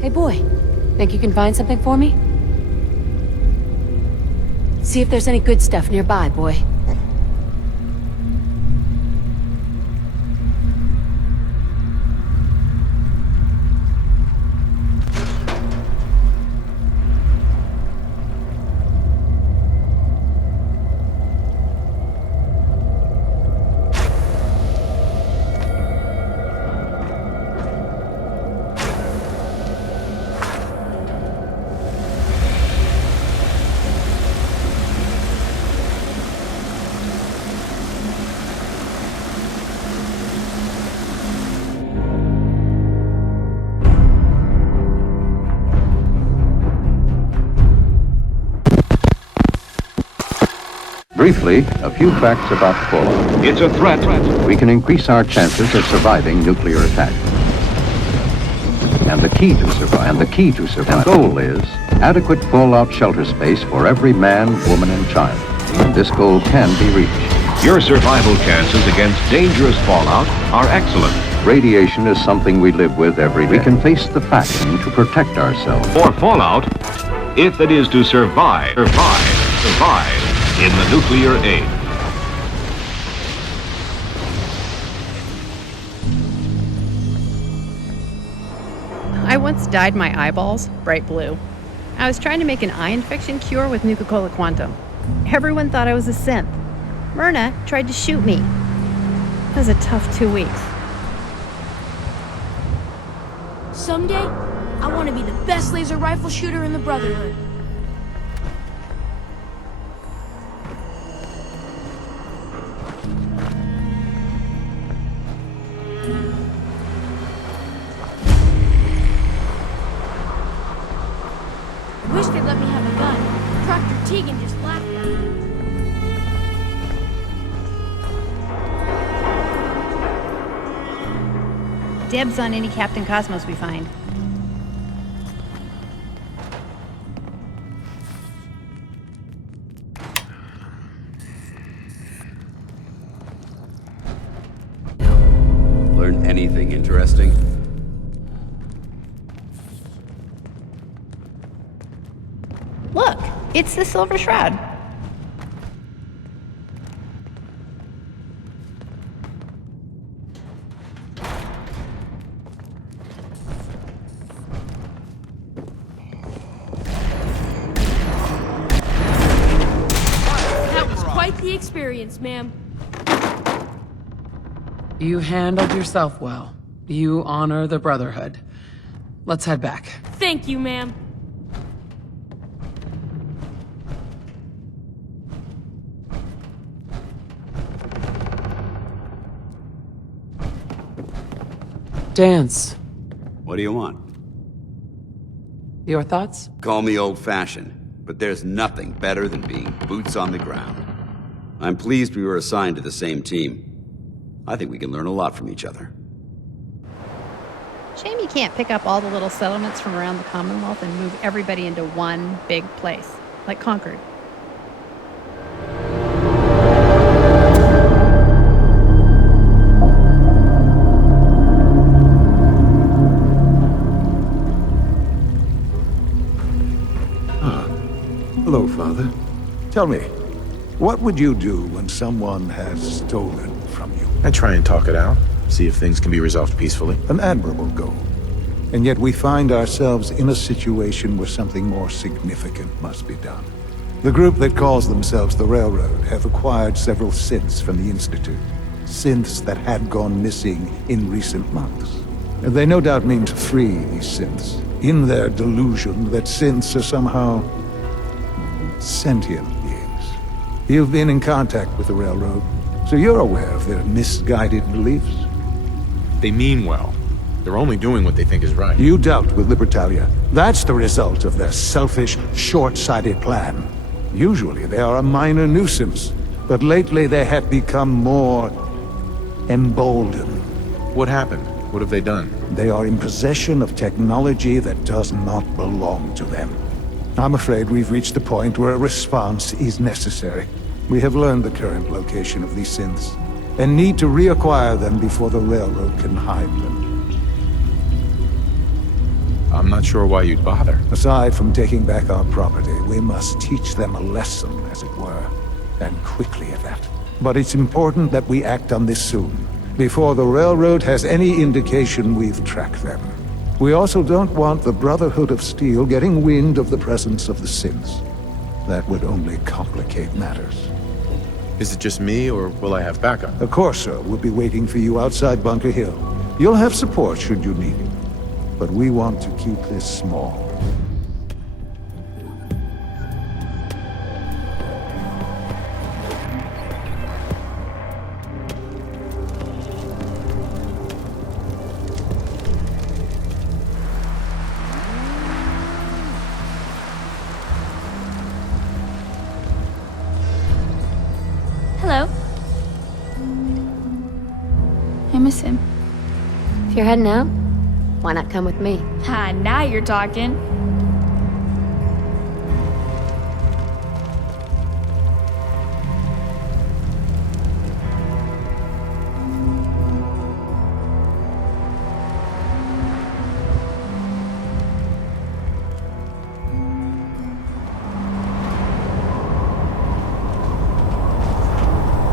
Hey boy, think you can find something for me? See if there's any good stuff nearby, boy. Briefly, a few facts about fallout. It's a threat. We can increase our chances of surviving nuclear attack. And the key to survival goal is adequate fallout shelter space for every man, woman, and child. This goal can be reached. Your survival chances against dangerous fallout are excellent. Radiation is something we live with every day. We can face the faction to protect ourselves. For fallout, if it is to survive in the nuclear age. I once dyed my eyeballs bright blue. I was trying to make an eye infection cure with Nuka-Cola Quantum. Everyone thought I was a synth. Myrna tried to shoot me. It was a tough 2 weeks. Someday, I want to be the best laser rifle shooter in the Brotherhood. I wish they'd let me have a gun. Dr. Tegan just laughed at me. Dibs on any Captain Cosmos we find. Learn anything interesting? Look, it's the Silver Shroud. That was quite the experience, ma'am. You handled yourself well. You honor the Brotherhood. Let's head back. Thank you, ma'am. Dance. What do you want? Your thoughts? Call me old-fashioned, but there's nothing better than being boots on the ground. I'm pleased we were assigned to the same team. I think we can learn a lot from each other. Shame you can't pick up all the little settlements from around the Commonwealth and move everybody into one big place, like Concord. Hello, Father. Tell me, what would you do when someone has stolen from you? I try and talk it out, see if things can be resolved peacefully. An admirable goal. And yet we find ourselves in a situation where something more significant must be done. The group that calls themselves the Railroad have acquired several synths from the Institute. Synths that had gone missing in recent months. And they no doubt mean to free these synths, in their delusion that synths are somehow sentient beings. You've been in contact with the Railroad, so you're aware of their misguided beliefs. They mean well. They're only doing what they think is right. You dealt with Libertalia. That's the result of their selfish, short-sighted plan. Usually they are a minor nuisance, but lately they have become more emboldened. What happened? What have they done? They are in possession of technology that does not belong to them. I'm afraid we've reached the point where a response is necessary. We have learned the current location of these synths, and need to reacquire them before the Railroad can hide them. I'm not sure why you'd bother. Aside from taking back our property, we must teach them a lesson, as it were. And quickly at that. But it's important that we act on this soon, before the railroad has any indication we've tracked them. We also don't want the Brotherhood of Steel getting wind of the presence of the synths. That would only complicate matters. Is it just me, or will I have backup? The Corso will be waiting for you outside Bunker Hill. You'll have support should you need it. But we want to keep this small. Hello. I miss him. If you're heading out, why not come with me? Ha, now you're talking.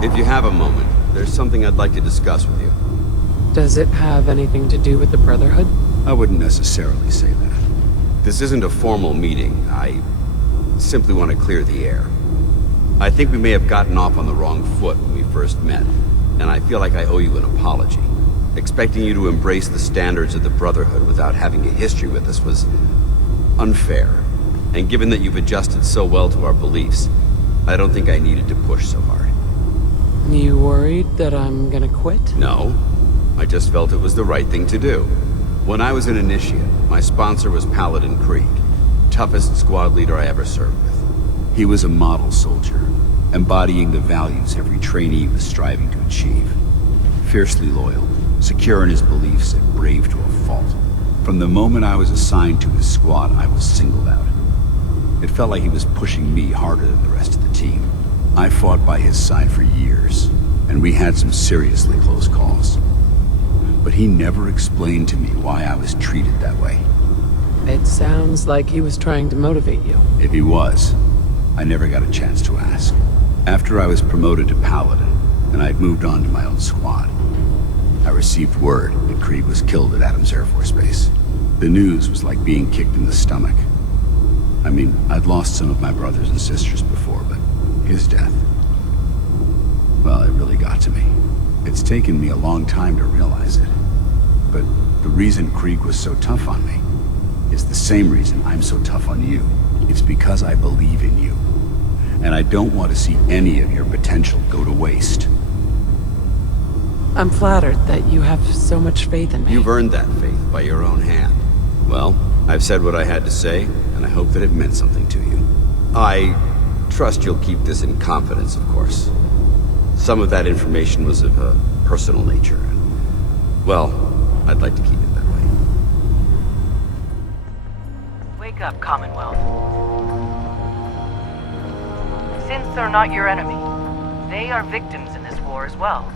If you have a moment, there's something I'd like to discuss with you. Does it have anything to do with the Brotherhood? I wouldn't necessarily say that. This isn't a formal meeting. I simply want to clear the air. I think we may have gotten off on the wrong foot when we first met, and I feel like I owe you an apology. Expecting you to embrace the standards of the Brotherhood without having a history with us was unfair. And given that you've adjusted so well to our beliefs, I don't think I needed to push so hard. You worried that I'm gonna quit? No. I just felt it was the right thing to do. When I was an initiate, my sponsor was Paladin Krieg, toughest squad leader I ever served with. He was a model soldier, embodying the values every trainee was striving to achieve. Fiercely loyal, secure in his beliefs, and brave to a fault. From the moment I was assigned to his squad, I was singled out. It felt like he was pushing me harder than the rest of the team. I fought by his side for years, and we had some seriously close calls. But he never explained to me why I was treated that way. It sounds like he was trying to motivate you. If he was, I never got a chance to ask. After I was promoted to Paladin, and I'd moved on to my own squad, I received word that Krieg was killed at Adams Air Force Base. The news was like being kicked in the stomach. I mean, I'd lost some of my brothers and sisters before, but his death, well, it really got to me. It's taken me a long time to realize it. But the reason Krieg was so tough on me is the same reason I'm so tough on you. It's because I believe in you. And I don't want to see any of your potential go to waste. I'm flattered that you have so much faith in me. You've earned that faith by your own hand. Well, I've said what I had to say, and I hope that it meant something to you. I trust you'll keep this in confidence, of course. Some of that information was of a personal nature, and, well, I'd like to keep it that way. Wake up, Commonwealth. Synths are not your enemy. They are victims in this war as well.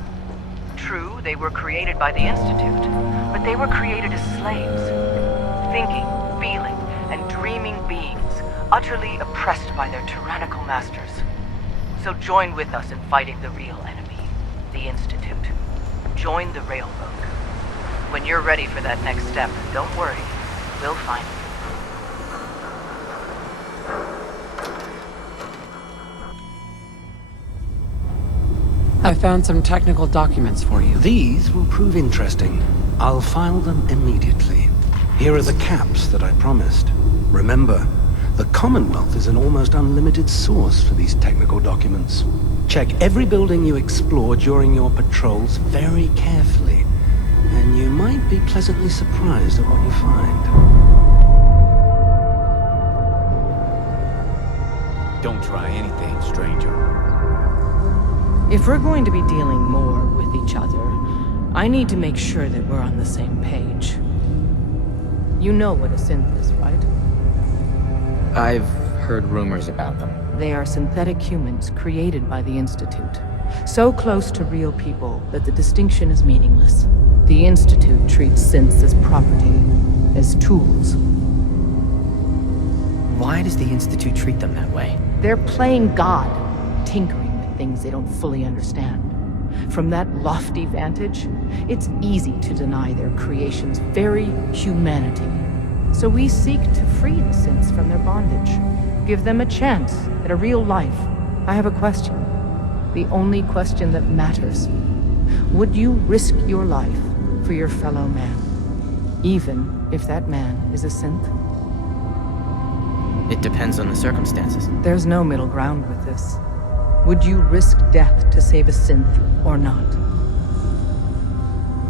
True, they were created by the Institute, but they were created as slaves. Thinking, feeling, and dreaming beings, utterly oppressed by their tyrannical masters. So join with us in fighting the real enemy, the Institute. Join the Railroad. When you're ready for that next step, don't worry, we'll find you. I found some technical documents for you. These will prove interesting. I'll file them immediately. Here are the caps that I promised. Remember, the Commonwealth is an almost unlimited source for these technical documents. Check every building you explore during your patrols very carefully, and you might be pleasantly surprised at what you find. Don't try anything, stranger. If we're going to be dealing more with each other, I need to make sure that we're on the same page. You know what a synth is, right? I've heard rumors about them. They are synthetic humans created by the Institute. So close to real people that the distinction is meaningless. The Institute treats synths as property, as tools. Why does the Institute treat them that way? They're playing God, tinkering with things they don't fully understand. From that lofty vantage, it's easy to deny their creation's very humanity. So we seek to free the synths from their bondage, give them a chance at a real life. I have a question. The only question that matters. Would you risk your life for your fellow man, even if that man is a synth? It depends on the circumstances. There's no middle ground with this. Would you risk death to save a synth or not?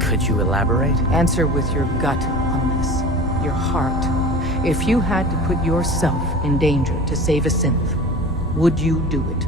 Could you elaborate? Answer with your gut on this, your heart. If you had to put yourself in danger to save a synth, would you do it?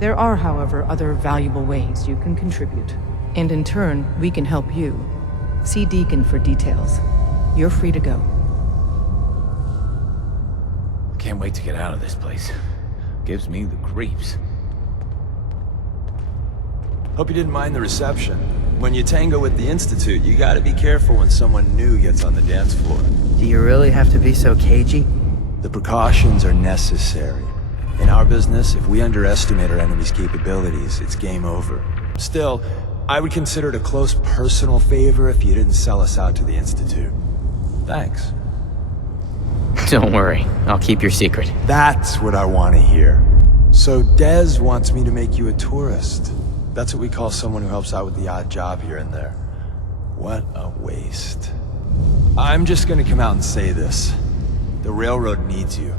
There are, however, other valuable ways you can contribute. And in turn, we can help you. See Deacon for details. You're free to go. Can't wait to get out of this place. Gives me the creeps. Hope you didn't mind the reception. When you tango with the Institute, you gotta be careful when someone new gets on the dance floor. Do you really have to be so cagey? The precautions are necessary. In our business, if we underestimate our enemy's capabilities, it's game over. Still, I would consider it a close personal favor if you didn't sell us out to the Institute. Thanks. Don't worry, I'll keep your secret. That's what I want to hear. So Dez wants me to make you a tourist. That's what we call someone who helps out with the odd job here and there. What a waste. I'm just gonna come out and say this. The railroad needs you.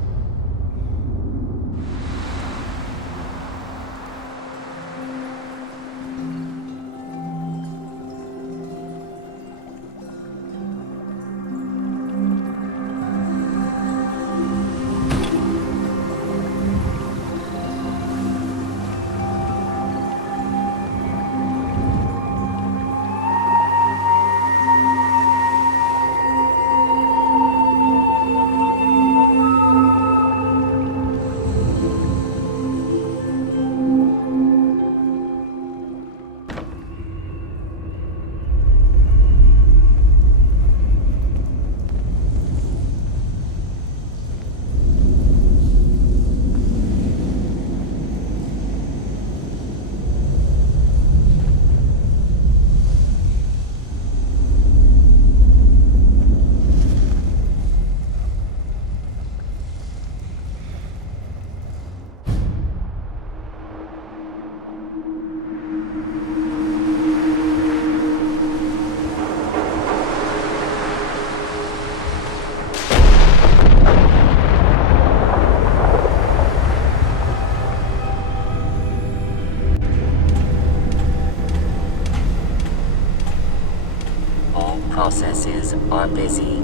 Processes are busy.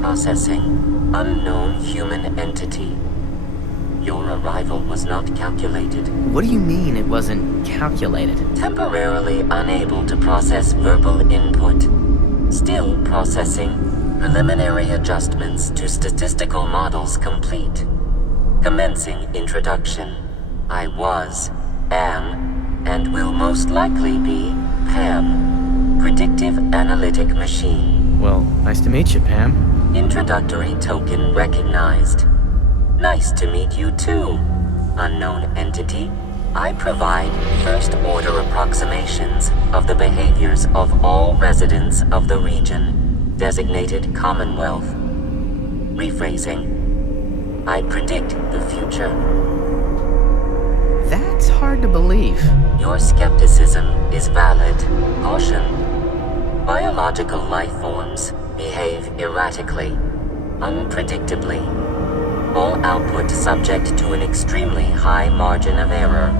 Processing. Unknown human entity. Your arrival was not calculated. What do you mean it wasn't calculated? Temporarily unable to process verbal input. Still processing. Preliminary adjustments to statistical models complete. Commencing introduction. I was, am, and will most likely be Pam. Predictive analytic machine. Well, nice to meet you, Pam. Introductory token recognized. Nice to meet you too, unknown entity. I provide first-order approximations of the behaviors of all residents of the region, designated Commonwealth. Rephrasing. I predict the future. That's hard to believe. Your skepticism is valid. Caution. Biological life forms behave erratically, unpredictably. All output subject to an extremely high margin of error.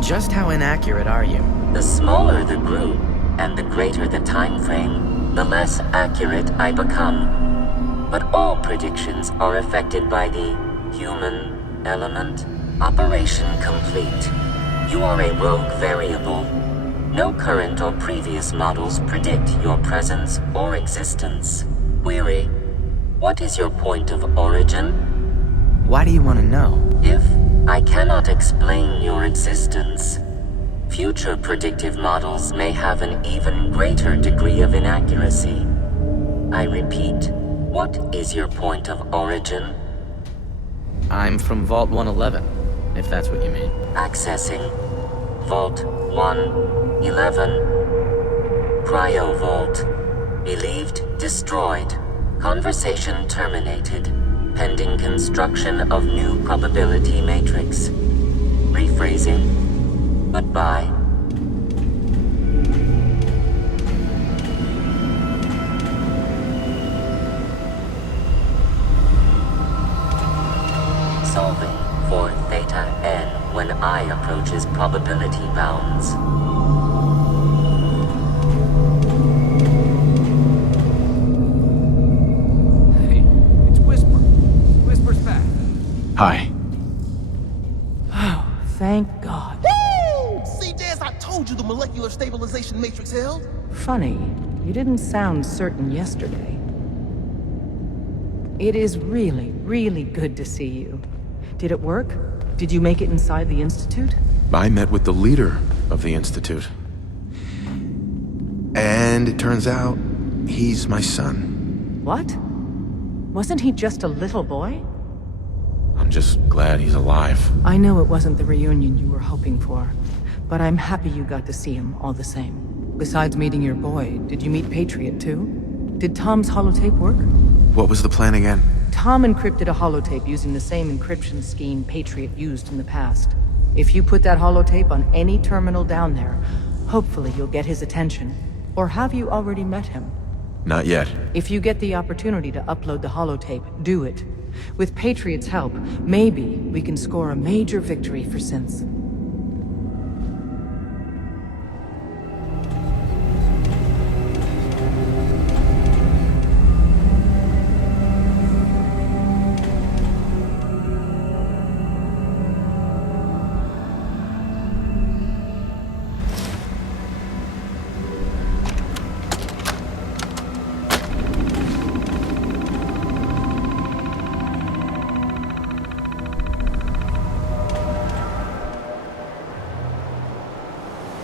Just how inaccurate are you? The smaller the group, and the greater the time frame, the less accurate I become. But all predictions are affected by the human element. Operation complete. You are a rogue variable. No current or previous models predict your presence or existence. Query, what is your point of origin? Why do you want to know? If I cannot explain your existence, future predictive models may have an even greater degree of inaccuracy. I repeat, what is your point of origin? I'm from Vault 111, if that's what you mean. Accessing Vault 111. Cryo Vault. Believed destroyed. Conversation terminated. Pending construction of new probability matrix. Rephrasing. Goodbye. Solving for theta n when I approaches probability bounds. Hey, it's Whisper. Whisper's back. Hi. Oh, thank God. Woo! See, Des, I told you the molecular stabilization matrix held. Funny, you didn't sound certain yesterday. It is really, really good to see you. Did it work? Did you make it inside the Institute? I met with the leader of the Institute. And it turns out, he's my son. What? Wasn't he just a little boy? I'm just glad he's alive. I know it wasn't the reunion you were hoping for, but I'm happy you got to see him all the same. Besides meeting your boy, did you meet Patriot too? Did Tom's holotape work? What was the plan again? Tom encrypted a holotape using the same encryption scheme Patriot used in the past. If you put that holotape on any terminal down there, hopefully you'll get his attention. Or have you already met him? Not yet. If you get the opportunity to upload the holotape, do it. With Patriot's help, maybe we can score a major victory for synths.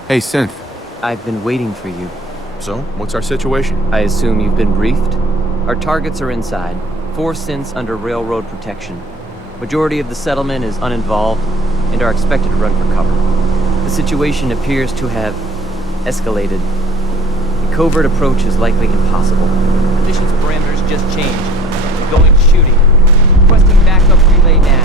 Hey, Synth. I've been waiting for you. So, what's our situation? I assume you've been briefed? Our targets are inside. 4 synths under railroad protection. Majority of the settlement is uninvolved and are expected to run for cover. The situation appears to have escalated. A covert approach is likely impossible. Mission's parameters just changed. Going shooting. Requesting backup relay now.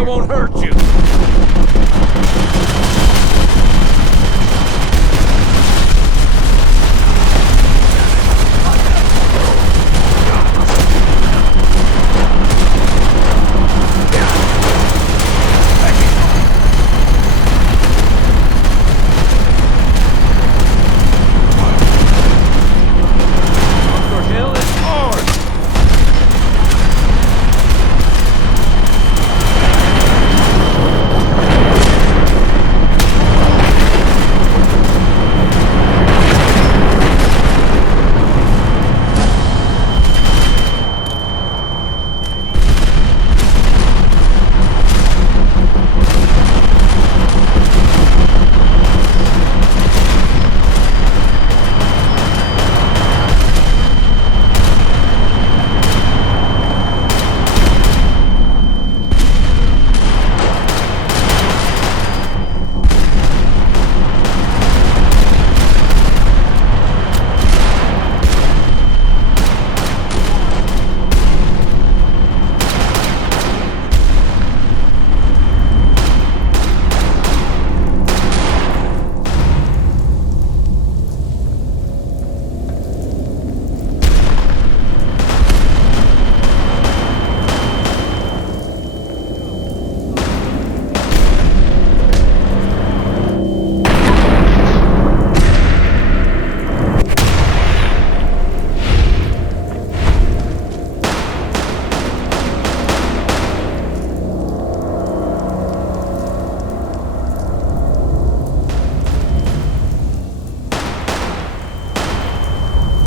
I won't hurt you.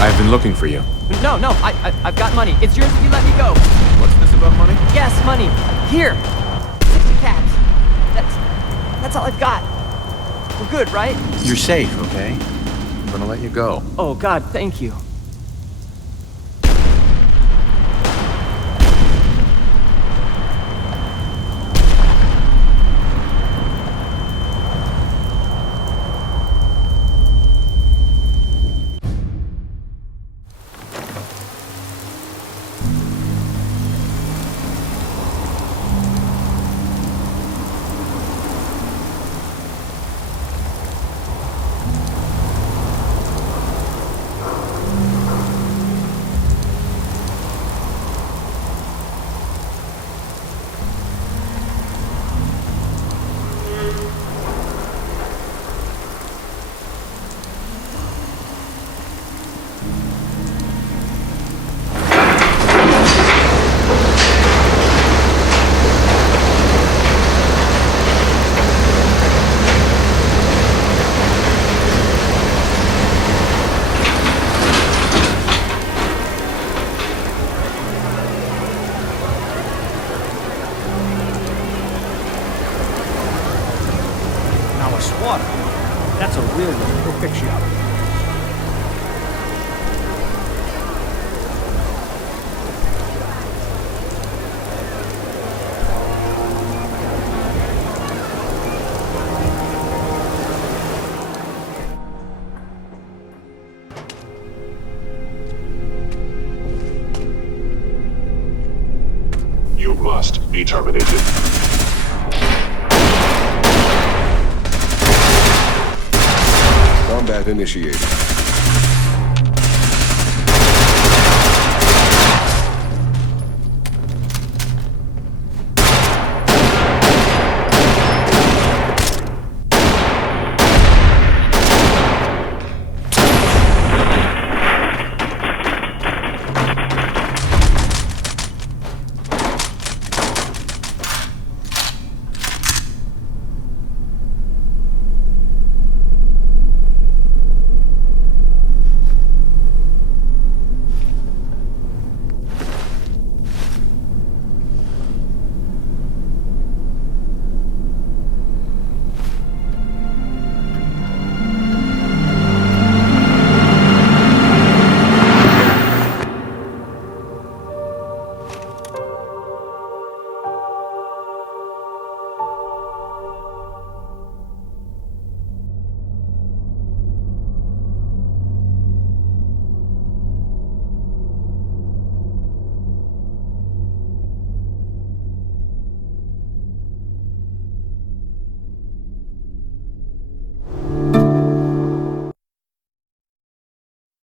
I've been looking for you. No, I've got money. It's yours if you let me go. What's this about money? Yes, money. Here. 60 caps. That's all I've got. We're good, right? You're safe, okay? I'm gonna let you go. Oh, God, thank you. That's a real one. We'll fix you up. You must be terminated. Combat initiated.